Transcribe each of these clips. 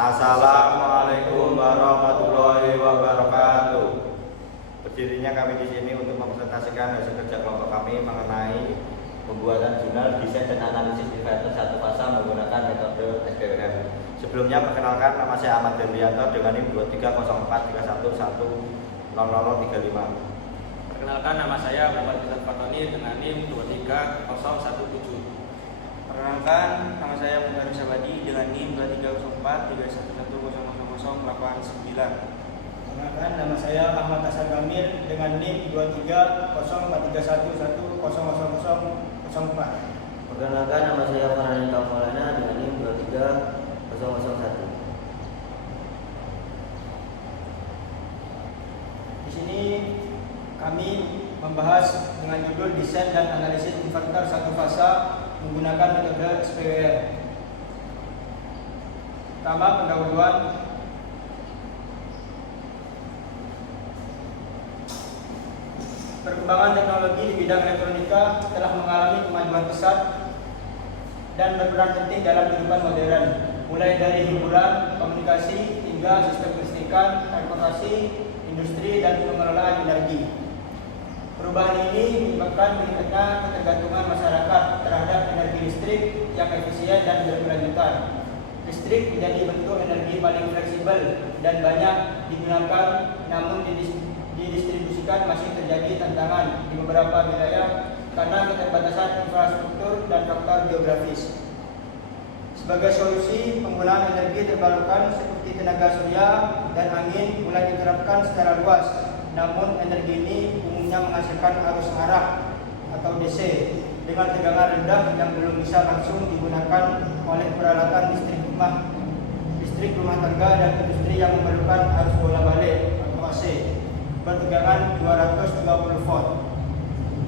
Assalamualaikum warahmatullahi wabarakatuh. Berdirinya kami di sini untuk mempresentasikan hasil kerja kelompok kami mengenai pembuatan jurnal desain dan analisis inverter satu fasa menggunakan metode SPWM. Sebelumnya perkenalkan, nama saya Ahmad Demrianto dengan NIM 230431100035. Perkenalkan, nama saya Muhammad Rizal Fatoni dengan NIM 23017. Perkenalkan, nama saya Muhammad Sabadi dengan NIM 230431100089. Perkenalkan, nama saya Ahmad Hasan Kamil dengan NIM 230431100004. Perkenalkan, nama saya Farhan Maulana dengan NIM 23001. Di sini kami membahas dengan judul desain dan analisis inverter satu fasa menggunakan metode SPWM. Pertama, pendahuluan. Perkembangan teknologi di bidang elektronika telah mengalami kemajuan pesat dan berperan penting dalam kehidupan modern, mulai dari hiburan, komunikasi, hingga sistem kelistrikan, transportasi, industri, dan pengelolaan energi. Perubahan ini menyebabkan meningkatnya ketergantungan masyarakat terhadap energi listrik yang efisien dan berkelanjutan. Listrik menjadi bentuk energi paling fleksibel dan banyak digunakan, namun didistribusikan masih terjadi tantangan di beberapa wilayah karena keterbatasan infrastruktur dan faktor geografis. Sebagai solusi, penggunaan energi terbarukan seperti tenaga surya dan angin mulai diterapkan secara luas. Namun energi ini umumnya menghasilkan arus arah atau DC dengan tegangan rendah yang belum bisa langsung digunakan oleh peralatan listrik rumah tangga dan industri yang memerlukan arus bola-balik atau AC bertegangan 220 volt.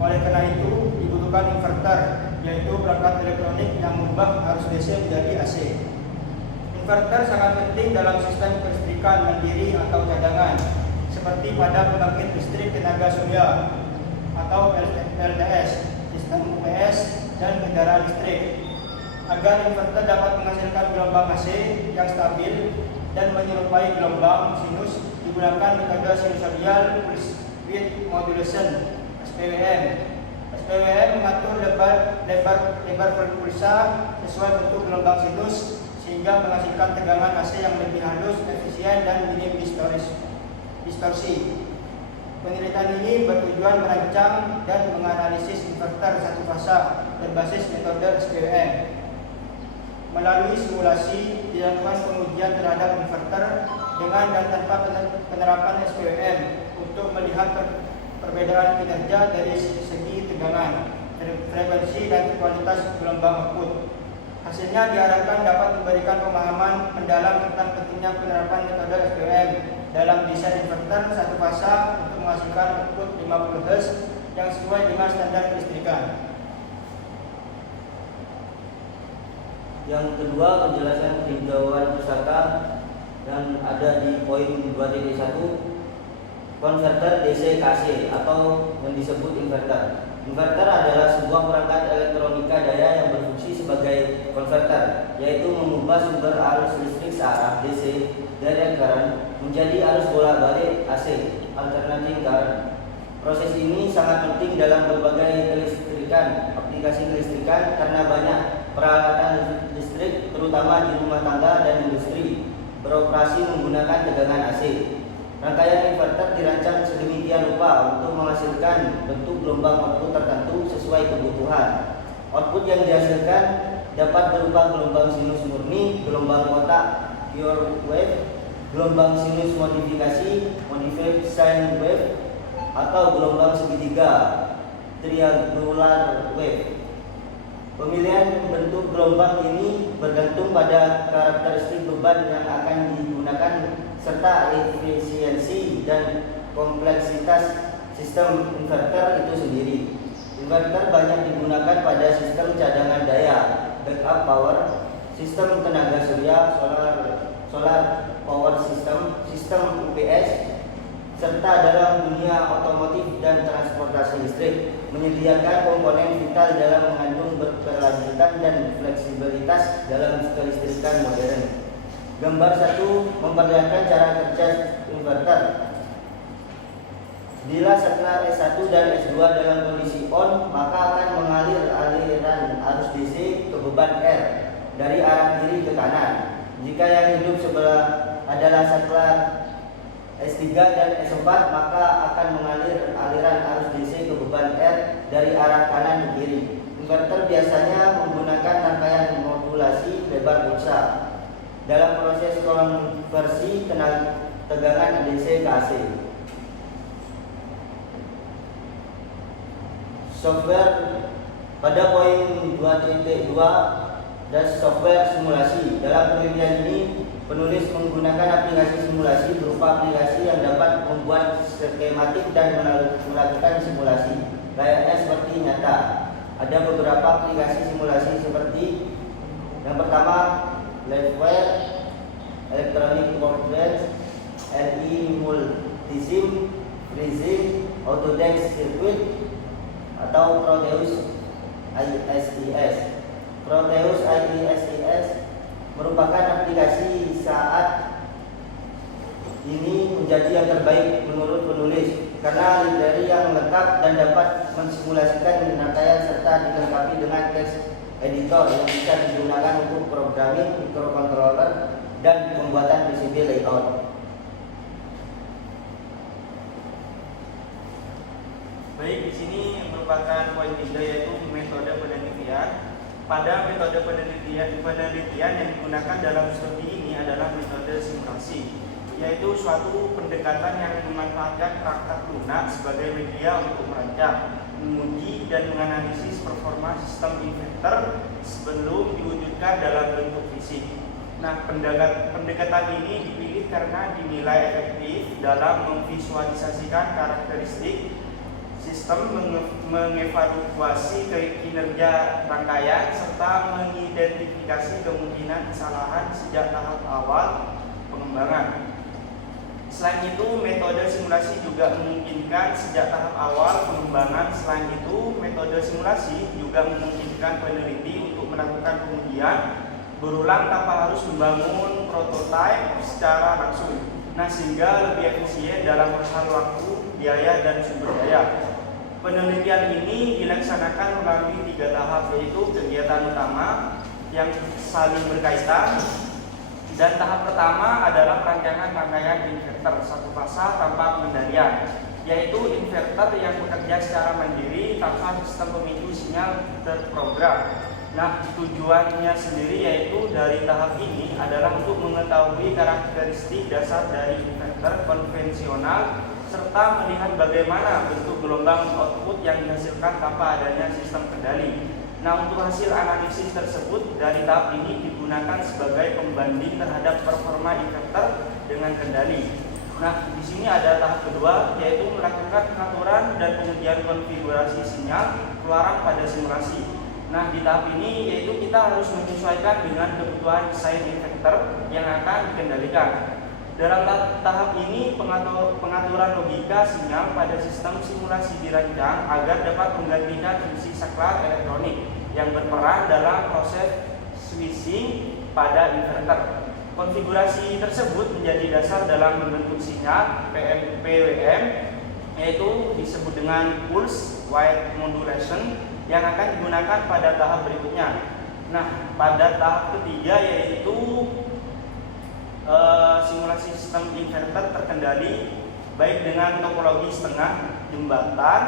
Oleh karena itu dibutuhkan inverter, yaitu perangkat elektronik yang mengubah arus DC menjadi AC. Inverter sangat penting dalam sistem kelistrikan mandiri atau cadangan, seperti pada pembangkit listrik tenaga surya atau PLTS, sistem UPS, dan kendaraan listrik. Agar inverter dapat menghasilkan gelombang AC yang stabil dan menyerupai gelombang sinus, digunakan metode sinusoidal pulse width modulation (SPWM). SPWM mengatur lebar pulsa sesuai bentuk gelombang sinus sehingga menghasilkan tegangan AC yang lebih halus, efisien, dan minim distorsi. Penelitian ini bertujuan merancang dan menganalisis inverter satu fasa berbasis metode SPWM. Melalui simulasi dilakukan pengujian terhadap inverter dengan dan tanpa penerapan SPWM untuk melihat perbedaan kinerja dari segi tegangan, frekuensi, dan kualitas gelombang output. Hasilnya diharapkan dapat memberikan pemahaman mendalam tentang pentingnya penerapan metode SPWM dalam desain inverter satu fasa untuk menghasilkan output 50 Hz yang sesuai dengan standar kelistrikan. Yang kedua, penjelasan tinjauan pusaka dan ada di poin 2.1, konverter DC ke AC atau yang disebut inverter. Inverter adalah sebuah perangkat elektronika daya yang berfungsi sebagai konverter, yaitu mengubah sumber arus listrik searah DC direct current menjadi arus bola-balik AC alternating current. Proses ini sangat penting dalam berbagai aplikasi kelistrikan karena banyak peralatan listrik terutama di rumah tangga dan industri beroperasi menggunakan tegangan AC. Rangkaian inverter dirancang sedemikian rupa untuk menghasilkan bentuk gelombang output tertentu sesuai kebutuhan. Output yang dihasilkan dapat berupa gelombang sinus murni, gelombang kotak pure wave, gelombang sinus modifikasi modified sine wave, atau gelombang segitiga triangular wave. Pemilihan bentuk gelombang ini bergantung pada karakteristik beban yang akan digunakan serta efisiensi dan kompleksitas sistem inverter itu sendiri. Inverter banyak digunakan pada sistem cadangan daya, backup power, sistem tenaga surya, solar power system, sistem UPS, serta dalam dunia otomotif dan transportasi listrik, menyediakan komponen vital dalam mengandung berkelanjutan dan fleksibilitas dalam kelistrikan modern. Gambar 1 memperlihatkan cara kerja inverter. Bila saklar S1 dan S2 dalam kondisi on, maka akan mengalir aliran arus DC ke beban R dari arah kiri ke kanan. Jika yang hidup sebelah adalah saklar S3 dan S4, maka akan mengalir aliran arus DC ke beban R dari arah kanan ke kiri. Inverter biasanya menggunakan rangkaian modulasi lebar pulsa dalam proses konversi tegangan DC ke AC. Software pada poin 2.2 dan software simulasi. Dalam penelitian ini, penulis menggunakan aplikasi simulasi berupa aplikasi yang dapat membuat skematik dan melakukan simulasi layaknya seperti nyata. Ada beberapa aplikasi simulasi seperti yang pertama, Livewire, Electronic Workbench, LI Multisim, Freezing, Autodesk Circuit, atau Proteus ISIS. Proteus ISIS merupakan aplikasi saat ini menjadi yang terbaik menurut penulis karena library yang lengkap dan dapat mensimulasikan rangkaian serta dilengkapi dengan text editor yang bisa digunakan untuk programming microcontroller dan pembuatan PCB layout. Baik, di sini merupakan poin 3 yaitu metode penelitian. Pada metode penelitian yang digunakan dalam studi ini adalah metode simulasi, yaitu suatu pendekatan yang memanfaatkan perangkat lunak sebagai media untuk merancang, menguji dan menganalisis performa sistem inverter sebelum diwujudkan dalam bentuk fisik. Nah, pendekatan ini dipilih karena dinilai efektif dalam memvisualisasikan karakteristik sistem, mengevaluasi kinerja rangkaian, serta mengidentifikasi kemungkinan kesalahan sejak tahap awal pengembangan. Selain itu, metode simulasi juga memungkinkan sejak tahap awal pengembangan. Selain itu, metode simulasi juga memungkinkan peneliti untuk melakukan pengujian berulang tanpa harus membangun prototipe secara langsung. Nah, sehingga lebih efisien dalam hal waktu, biaya, dan sumber daya. Penelitian ini dilaksanakan melalui 3 tahap, yaitu kegiatan utama yang saling berkaitan, dan tahap pertama adalah perancangan rangkaian inverter satu fasa tanpa pengendalian, yaitu inverter yang bekerja secara mandiri tanpa sistem pemicu sinyal terprogram. Nah, tujuannya sendiri yaitu dari tahap ini adalah untuk mengetahui karakteristik dasar dari inverter konvensional serta melihat bagaimana bentuk gelombang output yang dihasilkan tanpa adanya sistem kendali. Nah, untuk hasil analisis tersebut dari tahap ini digunakan sebagai pembanding terhadap performa inverter dengan kendali. Nah, di sini ada tahap kedua, yaitu melakukan pengaturan dan pengujian konfigurasi sinyal keluaran pada simulasi. Nah, di tahap ini yaitu kita harus menyesuaikan dengan kebutuhan desain inverter yang akan dikendalikan. Dalam tahap ini, pengaturan logika sinyal pada sistem simulasi dirancang agar dapat menggantikan fungsi saklar elektronik yang berperan dalam proses switching pada inverter. Konfigurasi tersebut menjadi dasar dalam membentuk sinyal PWM, yaitu disebut dengan pulse width modulation, yang akan digunakan pada tahap berikutnya. Nah, pada tahap ketiga yaitu simulasi sistem inverter terkendali baik dengan topologi setengah jembatan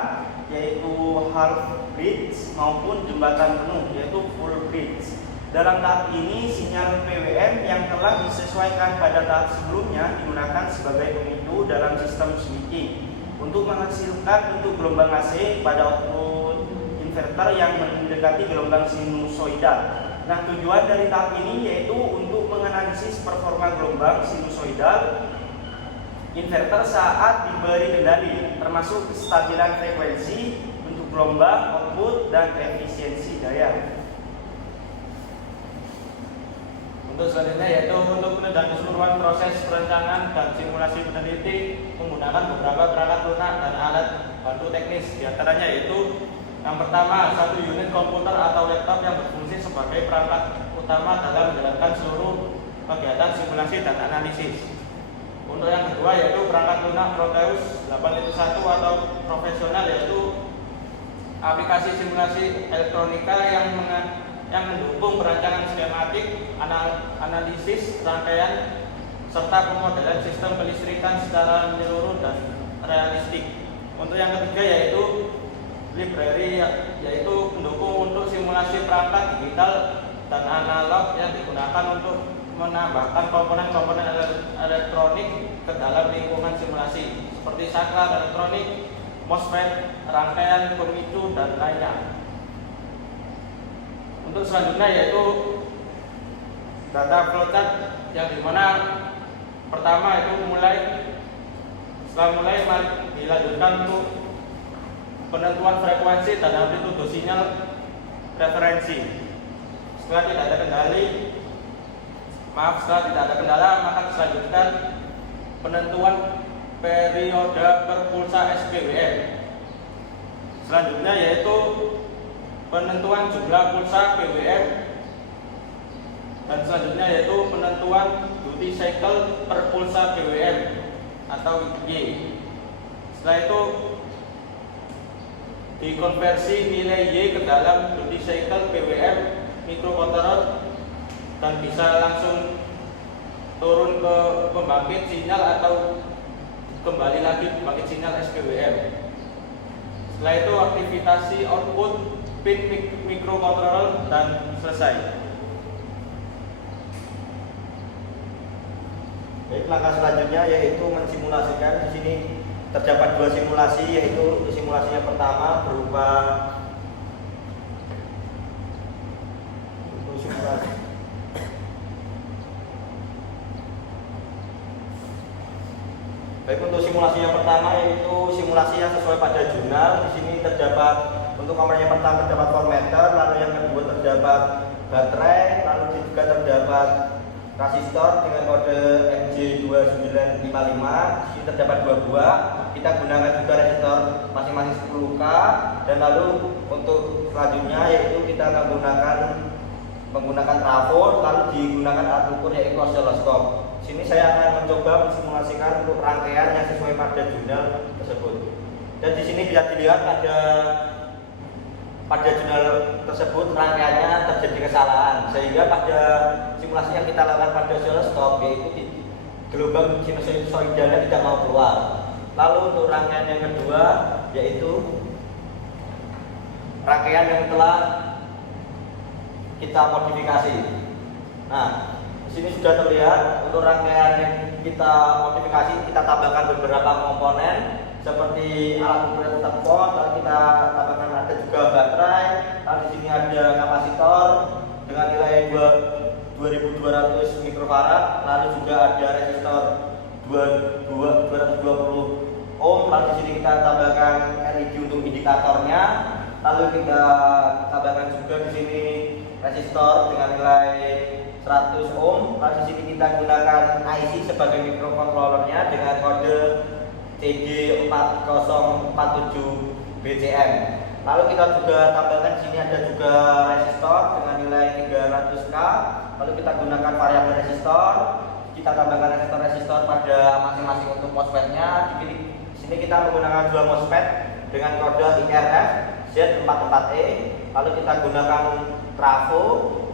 yaitu half bridge maupun jembatan penuh yaitu full bridge. Dalam tahap ini sinyal PWM yang telah disesuaikan pada tahap sebelumnya digunakan sebagai pemicu dalam sistem switching untuk menghasilkan bentuk gelombang AC pada output inverter yang mendekati gelombang sinusoidal. Nah, tujuan dari tahap ini yaitu untuk menganalisis performa gelombang sinusoidal inverter saat diberi kendali, termasuk kestabilan frekuensi, bentuk gelombang, output, dan efisiensi daya. Untuk selanjutnya yaitu untuk penunjang keseluruhan proses perencanaan dan simulasi peneliti menggunakan beberapa perangkat lunak dan alat bantu teknis. Di antaranya yaitu yang pertama, satu unit komputer atau laptop yang berfungsi sebagai perangkat utama dalam menjalankan seluruh kegiatan simulasi dan analisis. Untuk yang kedua yaitu perangkat lunak Proteus 851 atau profesional, yaitu aplikasi simulasi elektronika yang mendukung perancangan skematik, analisis rangkaian, serta pemodelan sistem kelistrikan secara menyeluruh dan realistik. Untuk yang ketiga yaitu library, yaitu pendukung untuk simulasi perangkat digital dan analog yang digunakan untuk menambahkan komponen-komponen elektronik ke dalam lingkungan simulasi seperti saklar elektronik, MOSFET, rangkaian pemicu, dan lainnya. Untuk selanjutnya yaitu data flowchart, yang dimana pertama itu setelah mulai dilanjutkan untuk penentuan frekuensi dan amplitudo sinyal referensi. Setelah tidak ada kendala, maka dilanjutkan penentuan periode per pulsa SPWM. Selanjutnya yaitu penentuan jumlah pulsa PWM, dan selanjutnya yaitu penentuan duty cycle per pulsa PWM atau Y. Setelah itu dikonversi nilai Y ke dalam duty cycle PWM microcontroller dan bisa langsung turun ke pembangkit sinyal atau kembali lagi pembangkit sinyal SPWM. Setelah itu aktivitasi output pin microcontroller dan selesai. Baik, langkah selanjutnya yaitu mensimulasikan. Di sini terdapat dua simulasi, yaitu simulasi yang pertama berupa simulasi. Baik, untuk simulasi yang pertama yaitu simulasi yang sesuai pada jurnal. Di sini terdapat untuk nomor yang pertama terdapat voltmeter, lalu yang kedua terdapat baterai, lalu juga terdapat resistor dengan kode MJ2955. Di sini terdapat dua buah. Kita gunakan juga resistor masing-masing 10K, dan lalu untuk selanjutnya yaitu kita menggunakan trafo, lalu digunakan alat ukur yaitu osiloskop. Sini saya akan mencoba mensimulasikan untuk rangkaian yang sesuai pada jurnal tersebut. Dan di sini bisa dilihat pada jurnal tersebut rangkaiannya terjadi kesalahan, sehingga pada simulasi yang kita lakukan pada osiloskop yaitu gelombang sinusoidalnya tidak mau keluar. Lalu untuk rangkaian yang kedua yaitu rangkaian yang telah kita modifikasi. Nah, di sini sudah terlihat untuk rangkaian yang kita modifikasi, kita tambahkan beberapa komponen seperti alat ukur telepon, lalu kita tambahkan ada juga baterai, lalu di sini ada kapasitor dengan nilai 2200 mikrofarad, lalu juga ada resistor 220 ohm, lalu di sini kita tambahkan LED untuk indikatornya, lalu kita tambahkan juga di sini resistor dengan nilai 100 ohm, lalu di sini kita gunakan IC sebagai microcontrollernya dengan kode TG4047 BCM. Lalu kita juga tambahkan di sini ada juga resistor dengan nilai 300K. Lalu kita gunakan variabel resistor. Kita tambahkan resistor pada masing-masing untuk MOSFET-nya. Di sini kita menggunakan dua MOSFET dengan kode IRF Z44E. Lalu kita gunakan trafo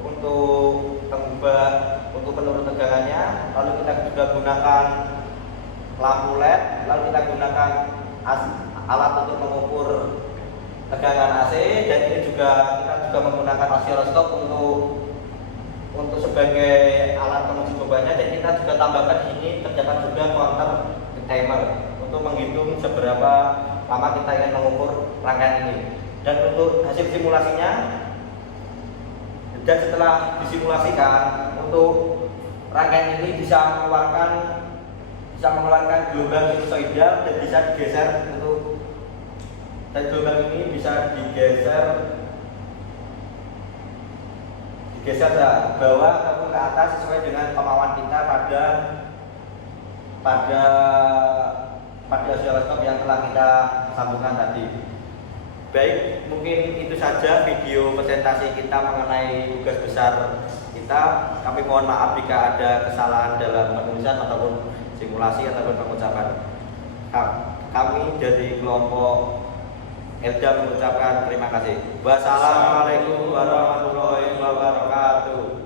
untuk penurun tegangannya. Lalu kita juga gunakan lampu LED. Lalu kita gunakan alat untuk mengukur tegangan AC, dan ini kita juga menggunakan osiloskop untuk sebagai alat penguji bebannya, dan kita juga tambahkan di sini terdapat juga counter timer untuk menghitung seberapa lama kita ingin mengukur rangkaian ini. Dan untuk hasil simulasinya, dan setelah disimulasikan, untuk rangkaian ini bisa mengeluarkan gelombang sinusoidal dan bisa digeser dan gelombang ini bisa digeser ke bawah ataupun ke atas sesuai dengan kemauan kita pada osiloskop yang telah kita sambungkan tadi. Baik, mungkin itu saja video presentasi kita mengenai tugas besar kita. Kami mohon maaf jika ada kesalahan dalam penulisan ataupun simulasi ataupun pengucapan. Kami dari kelompok Elda mengucapkan terima kasih. Wassalamualaikum warahmatullahi wabarakatuh.